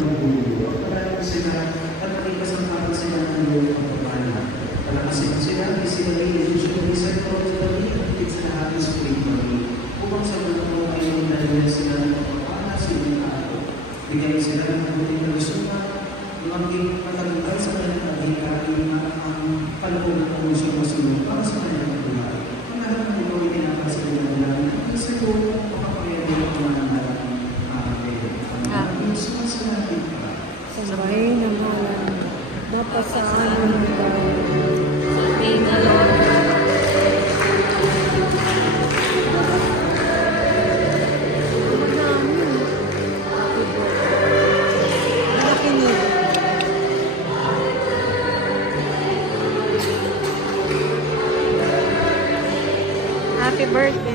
ng bulo. Parang sila, at may kasamaan sila ng buong pagpapala. Palakasin sila, sila ay usually psychologically, at sa lahat spiritually. Upang sa mga tao ay nagdala sila ng pagpapala sa ilang araw. Bigyan sila ng mabuting kalusugan, maging matagpuan sa kanilang pagkikari ang palabog ng pumusong masulong para sa kanilang buhay. Ang lahat ng ito ay pinapasa ng lang at siguro makapayari ang mga nalang Sambahin ang mga mapasaan ng bayan. Sambahin na Lord. Happy birthday.